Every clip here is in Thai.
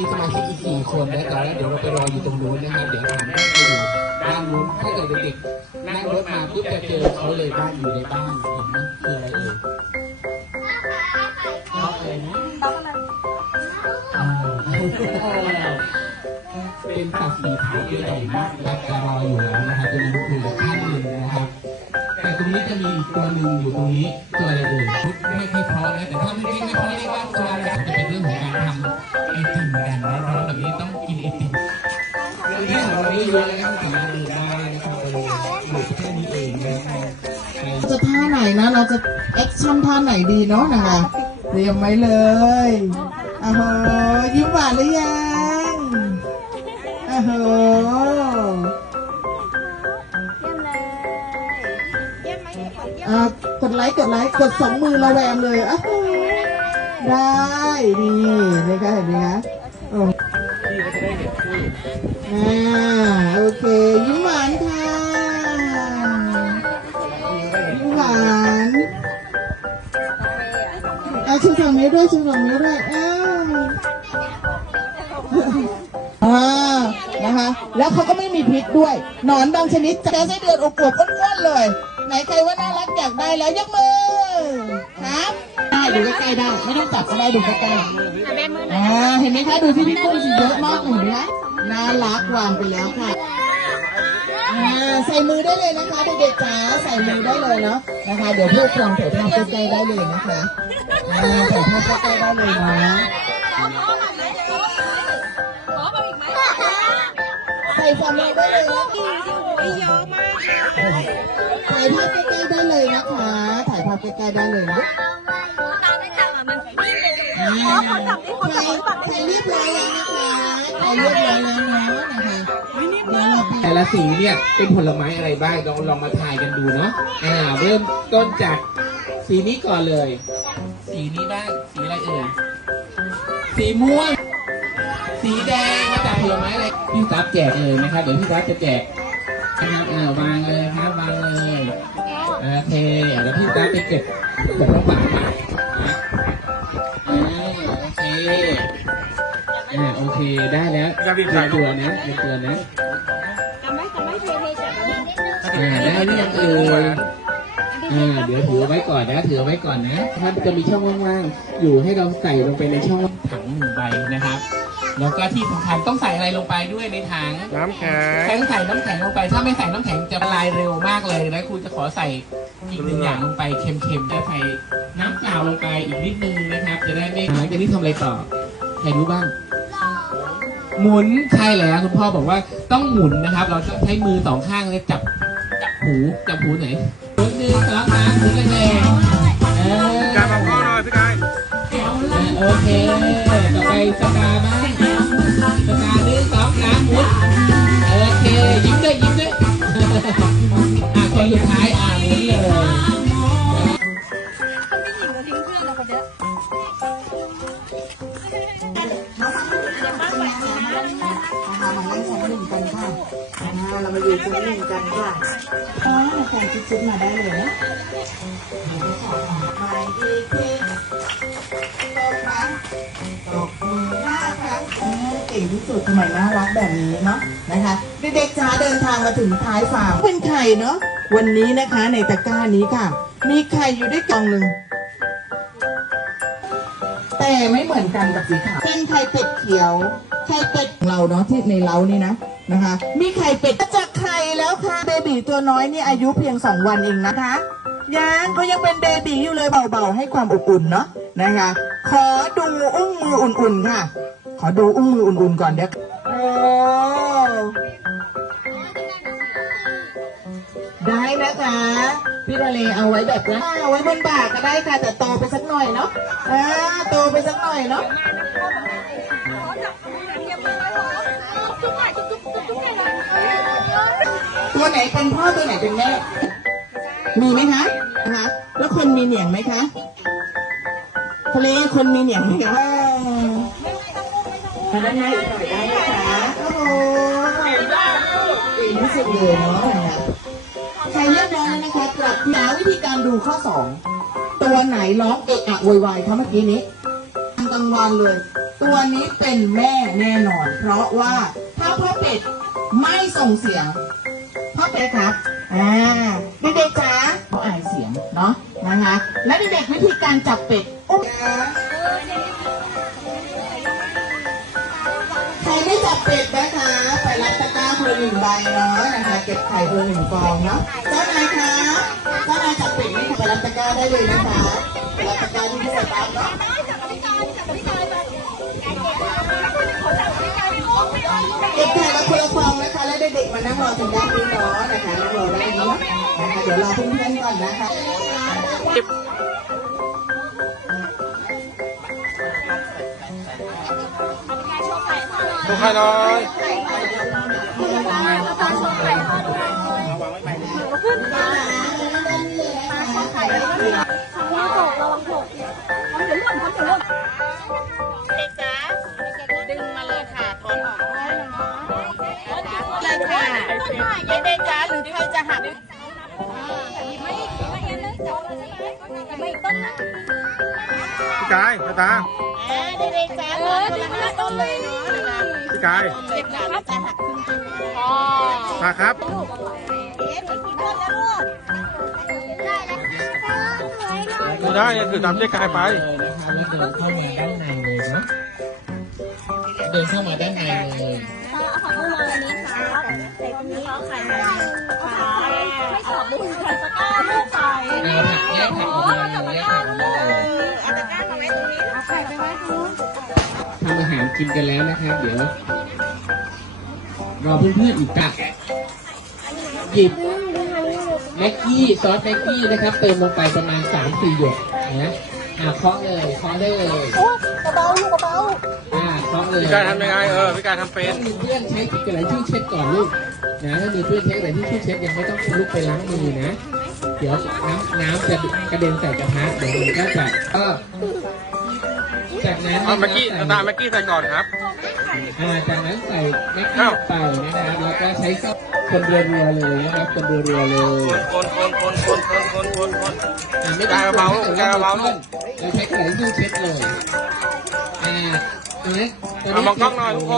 มีสมาชิกอีกสี่คนนะแต่ว่าเดี๋ยวเราไปรออยู่ตรงนู้นนะครับเดี๋ยวถามให้ไปอยู่ด้านนู้นถ้าเกิดเด็กๆนั่งรถมาปุ๊บจะเจอเขาเลยบ้านอยู่ในบ้านเห็นไหมคืออะไรเอ่ยนอกเลยนะอ่าเป็นสัตว์สีขาวที่ใหญ่มากและจะรออยู่แล้วนะครับจะมีคือท่านหนึ่งนะครับ แต่ตรงนี้จะมีอีกตัวหนึ่งอยู่ตรงนี้ตัวอะไรเอ่ยชุดไม่ค่อยเพราะนะแต่ถ้าไม่ไม่ไม่เพราเรียกว่าตัวอะไรจะเป็นเรื่องของการทำไอติมกันนะร้อนแบบนี้ต้องกินไอติมเรื่องของเรานี่เยอะนะครับสามารถดื่มได้นะครับเราหยุดแค่นี้เองนะครับจะท่าไหนนะเราจะแอคชั่นท่าไหนดีเนาะนะคะเตรียมไว้เลยอ้โหยิ้มหวานหรือยัง กดไลค์กดไลค์กดสองมือระแวงเลยอ้โหได้นี่นะคะเห็นไหมคะโอ้ที่ก็จะได้เห็นคู่อ่าโอเคยิ้มหวานค่ะยิ้มหวานเอาชูสองนิ้วด้วยชูสองนิ้วด้วยอ้าวอ่านะคะ แล้วเขาก็ไม่มีพิษด้วย หนอนบางชนิดจะไส้เดือนอบอวบอ้วนๆเลย ไหนใครว่าน่ารักอยากได้แล้วยกมือครับได้ดูใกล้ๆได้ไม่ต้องจับก็ได้ดูใกล้ๆแม่มืออ่าเห็นไหมคะดูที่พี่กุ้งสิเยอะมากเห็นไหมคะน่ารักวางไปแล้วค่ะอ่าใส่มือได้เลยนะคะเด็กๆจ๋าใส่มือได้เลยเนาะนะคะ เดี๋ยวผู้ปกครองถ่ายภาพใกล้ๆได้เลยนะคะอ่าถ่ายภาพใกล้ๆได้เลยนะขอมาไหมขอมาอีกไหมใส่ฝ่ามือได้เลยนะ ใกล้ๆได้เลยนะตาไม่ตามันอ่าใครใครเรียบร้อยแล้วนะคะใครเรียบร้อยแล้วเนาะนะคะน้องมาแต่ละสีเนี่ยเป็นผลไม้อะไรบ้างลองลองมาทายกันดูเนาะอ่าเริ่มต้นจากสีนี้ก่อนเลย สีนี้บ้างสีอะไรเอ่ยสีม่วง สีแดงมาจากผลไม้อะไรพี่ซับแจกเลยนะครับเดี๋ยวพี่ซับจะแจกนะครับอ่าวางเลยครับวางเลย โอเคเดี๋ยวพี่ซับไปเก็บขวดน้ำหวามาอ่าโอเคอ่าโอเคได้แล้วเรียนตัวนะเรียนตัวนะทำไมทำไมเทเทจับอ่าได้หรือยังเอ่ยอ่าเดี๋ยวถือไว้ก่อนนะ ถือไว้ก่อนนะถ้าจะมีช่องว่างๆ อยู่ให้เราใส่ลงไปในช่องถังหนึ่งใบนะครับ แล้วก็ที่สำคัญต้องใส่อะไรลงไปด้วยในถังน้ำแข็งแข็งใส่น้ำแข็งลงไป ถ้าไม่ใส่น้ำแข็งจะละลายเร็วมากเลยนะครูจะขอใส่อีกหนึ่งอย่างลงไปเค็มๆจะใส่น้ำเปล่าลงไปอีกนิดนึงนะครับ จะได้ไม่หลังจากนี้ทำอะไรต่อใครรู้บ้าง หมุนใช่แล้วคุณพ่อบอกว่าต้องหมุนนะครับ เราจะใช้มือสองข้างเลยจับจับหูจับหูไหนหมุนหนึ่งสองสามหมุนแรงๆเออการมาพ่อหน่อยพี่กายโอเคต่อไปสกาบ้าง สกาหนึ่งสองสามหมุนโอเคยิ้มด้วยยิ้มด้วยอะคนสุดท้าย ชั้นหนึ่งกันค่ะอ่าเรามาอยู่ชั้นหนึ่งกันค่ะอ๋อใส่ชุดๆมาได้เลยนะไปอีกทีตบครั้งตบมือห้าครั้งเออเก่งที่สุดทำไมน่ารักแบบนี้เนาะนะคะเด็กๆจ้าเดินทางมาถึงท้ายฟาร์มเป็นไข่เนาะวันนี้นะคะในตะกร้านี้ค่ะ มีไข่อยู่ด้วยกล่องหนึ่งแต่ไม่เหมือนกันกับสีขาวเป็นไข่เป็ดเขียว ไข่เป็ดของเราเนาะที่ในเล้านี่นะนะคะ มีไข่เป็ดจากไข่แล้วค่ะเบบีตัวน้อยนี่อายุเพียงสองวันเองนะคะยังก็ยังเป็นเบบีอยู่เลยเบาๆ ให้ความอบอุ่นเนาะนะคะ ขอดูอุ้งมืออุ่นๆค่ะ ขอดูอุ้งมืออุ่นๆก่อนเดี๋ยวโอ้ได้นะคะพี่ทะเลเอาไว้แบบว่าเอาไว้บนบ่าก็ได้ค่ะ แต่โตไปสักหน่อยเนาะอ่าโตไปสักหน่อยเนาะ ตัวไหนเป็นพ่อตัวไหนเป็นแม่ มีไหมคะนะคะแล้วคนมีเหนียงไหมคะทะเลคนมีเหนียงไหมคะมาด้านหน้าอีกหน่อยได้ไหมคะโอ้โหดีที่สุดเลยเนาะนะคะใครเรียบร้อยแล้วนะคะกลับหาวิธีการดูข้อสองตัวไหนร้องเอะอะโวยวายคะเมื่อกี้นี้กลางวันเลย ตัวนี้เป็นแม่แน่นอน เพราะว่าถ้าพ่อเป็ดไม่ส่งเสียง พ่อเป็ดครับอ่าเด็กๆจ๋าเขาอายเสียงเนาะนะคะ และเด็กๆวิธีการจับเป็ดอุ้มใครไม่จับเป็ดนะคะ ไปรับตะกร้าคนหนึ่งใบเนาะนะคะ เก็บไข่คนหนึ่งฟองเนาะเจ้านายคะเจ้านายจับเป็ดนี่ค่ะไปรับตะกร้าได้เลยนะคะไปรับตะกร้าที่ผู้จัดการเนาะ เด็กไข่ละคนละฟองนะคะ และเด็กๆมานั่งรอถึงด้านนี้เนาะนะคะนั่งรอได้เนาะนะคะเดี๋ยวรอเพื่อนๆก่อนนะคะดูใครน้อยดึ đây trả được theo trả hạt cái cái ta. À đây đây trả cái. Cái ครับ Tôi đã gửi tắm chiếc cài phải เดินเข้ามาด้านในเลย เนาะเดินเข้ามาด้านในเลยขอเข้ามาวันนี้ครับใส่ตรงนี้เอาไข่มาขายไม่ขอบบุญใส่ตะก้าลูกใส่เอาผักแยกผักออกมาเลยแยกผักออกมาเลยเอาตะก้ามาไว้ตรงนี้เอาไข่ไปไว้ตรงนู้นทำอาหารกินกันแล้วนะครับ เดี๋ยวรอเพื่อนๆอีกตักหยิบแม็กกี้ซอสแม็กกี้นะครับ เติมลงไปประมาณ3 4หยดนะอ่าเคาะเลยเคาะเลย โอ้เบาๆลูกเบาอ่าเคาะเลยพี่กายทำยังไงเออพี่กายทำเป็นถ้ามีเพื่อนใช้กระดาษที่เช็ดก่อนลูกนะถ้ามีเพื่อนใช้กระดาษที่เช็ดยังไม่ต้องลุกไปล้างมือนะ เดี๋ยวน้ำน้ำจะกระเด็นใส่กระทะเดี๋ยวมันก็จะก็จากนั้นเอาเมื่อกี้ตาเมื่อกี้ใส่ก่อนครับอ่าจากนั้นใส่แม็กกี้ไปนะครับแล้วก็ใช้ก็คนเรือเรือๆเลยนะครับคนเรือเรือๆเลยคนคนคนคนคนคนคนคนอ่าไม่ต้องเบาๆลูกแต่ว่เบาๆลูกเราใช้กระดาษที่เช็ดเลยอ่า ตรงนี้เอามองกล้องหน่อยทุกค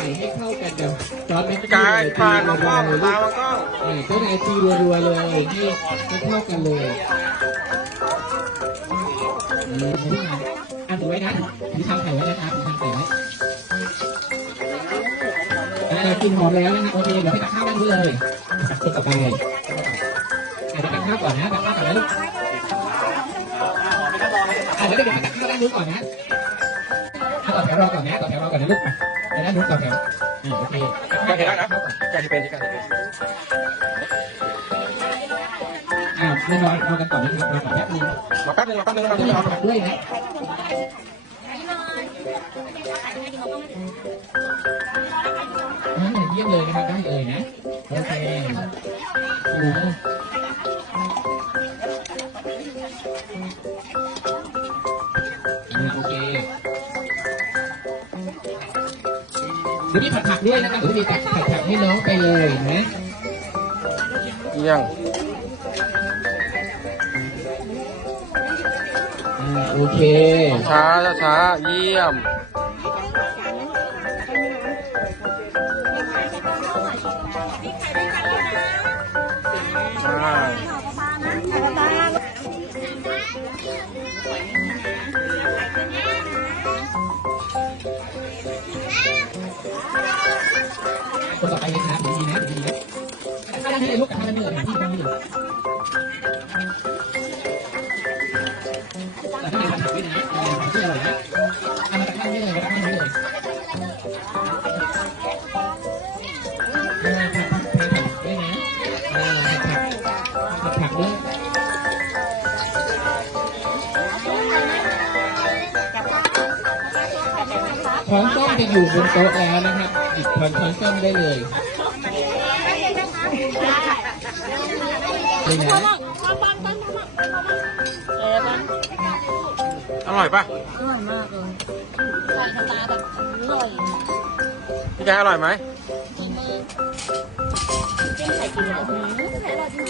นให้เข้ากันกับซอสแม็กพี่กี้กายเลยผ่านมองกล้องตามองกล้องอ่าเจ้านายตีรัวๆเลยให้ให้เข้ากันเลยอืมอะถือไว้นะถือทำไข่ไว้นะครับถือทำไข่ไว้ากินหอมแล้วนะโอเคเดี๋ยวไปตักข้าวด้านเลยตักต่อไปอะเดี๋ยวตักข้าวก่อนนะตักข้าวก่อนนะลูกเดี๋ยวเดี๋ยวตักข้าวด้านนู้นก่อนนะ รอก่อนนะต่อแถวรอก่อนนะลูกไปด้านนู้นต่อแถวอ่าโอเคกายเห็นแล้วนะกายจะเป็นพี่กายจะเป็นอ่าไม่รอรอกันก่อนนะครับรอก่อนแป๊บนึงมาแป๊บนึงมาแป๊บนึงมาต้แป๊บนึงรอด้วยนะอ่าเยี่ยมเลยนะครับได้เลยนะโอเคโอ้โเดี๋ยวมีผัดผักด้วยนะครับเดี๋ยวมีผัดผัดผักให้น้องไปเลยนะเยี่ยงอ่าโอเคช้าช้าเยี่ยม เลยนะดีนะดีนะถ้าได้ลูกแต่ไได้เหนื่อยที่ไม่เหนื่ อนส้อมจะอยู่บนโต๊ะแล้วนะครับหยิบช้อนช้อนส้อมได้เลยเลยนะอร่อยป่ะอร่อยมากเลยใส่น้ำตาแบบอร่อยพี่กายอร่อยไหมดีมากจิ้มไข่กินเลยอืมอร่อยจริ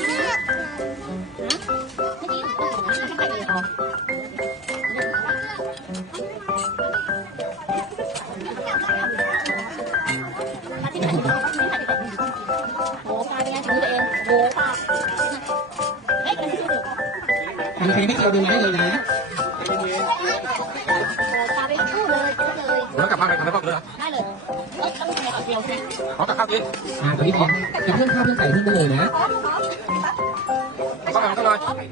งๆ อันพลงให้เราดูไหมเลยนะแล้วกลับบ้านไปทำให้พ่เลยได้เลยเออต้องะไรก่อนเดียวใช่ไหมขอตักข้าวกินอ่าตอนนี้พร้อจะเพิ่มข้าวเพิ่มไก่เพิ่มได้เลยนะต้องไปต้องไป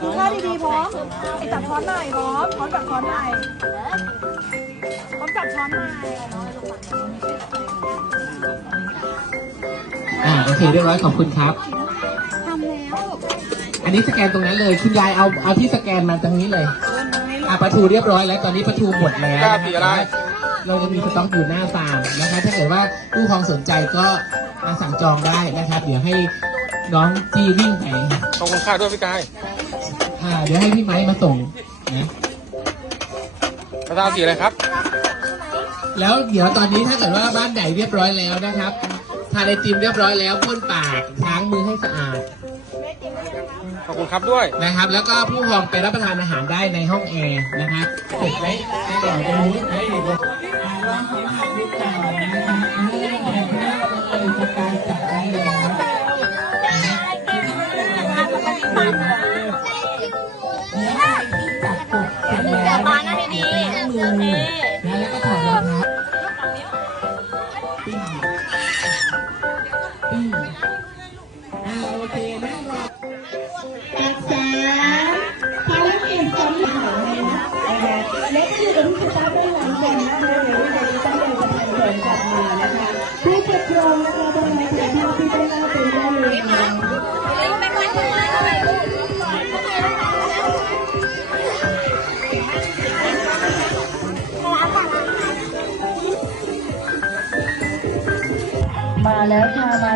ดูท่าดีๆพร้อมไอจับช้อนหน่อยพร้อมพร้อมจับช้อนหน่อยพร้อมจับช้อนหน่อย โอเคเรียบร้อยขอบคุณครับ ทำแล้วอันนี้สแกนตรงนั้นเลยคุณยายเอาเอาที่สแกนมาตรงนี้เลยอ่าปลาทูเรียบร้อยแล้วตอนนี้ปลาทูหมดแล้วกล้านะสีคอะไรรับเราจะมีสต็อกอยู่หน้าฟาร์มนะคะถ้าเกิดว่าผู้ปกครองสนใจก็มาสั่งจองได้นะครับ เดี๋ยวให้น้องจีวิ่งไปขอบคุณค่าด้วยพี่กายอ่าเดี๋ยวให้พี่ไม้มาส่งนะกระทาสีอะไรครับ แล้วเดี๋ยวตอนนี้ถ้าเกิดว่าบ้านไหนเรียบร้อยแล้วนะครับ ทานไอติมเรียบร้อยแล้วพ่นปากล้างมือให้สะอาดขอบคุณครับด้วยนะครับ แล้วก็ผู้ปกครองไปรับประทานอาหารได้ในห้องแอร์นะครับเก็บไว้ในกล่องตรงนี้ให้เด็กๆอ่าลองสัมผัสดูก่อน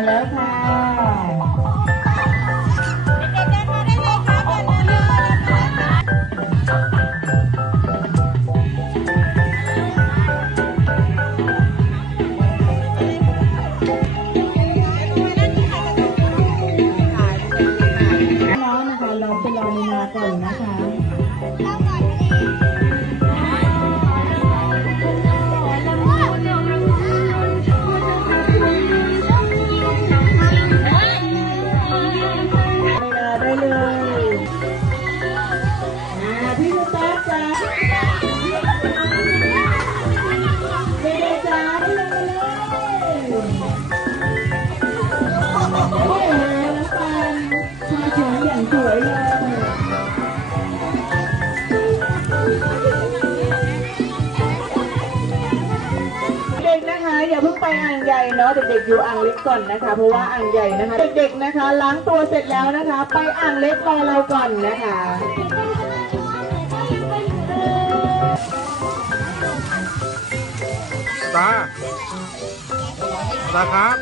แล้วค่ะางใหญ่เนาะเด็กๆอยู่อ่างเล็กก่อนนะคะ เพราะว่าอ่างใหญ่นะคะ เด็กๆนะคะ ล้างตัวเสร็จแล้วนะคะ ไปอ่างเล็กรอเราก่อนนะคะตาตาครับ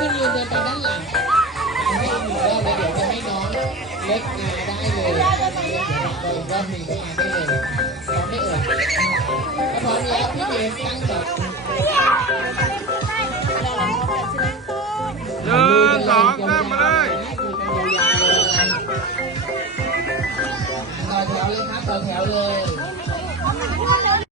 ขึ้นยืนเดินไปด้านหลังให้หนูได้เลยเดี๋ยวจะให้น้องเล็กมาได้เลยเดี๋ยวเราอีกรอบหนึ่งก็มาได้เลยพร้อมไม่เอ่ยถ้าพร้อมแล้วพี่เบสตั้งต่อหนึ่งสองสามมาเลยต่อแถวเลยครับต่อแถวเลย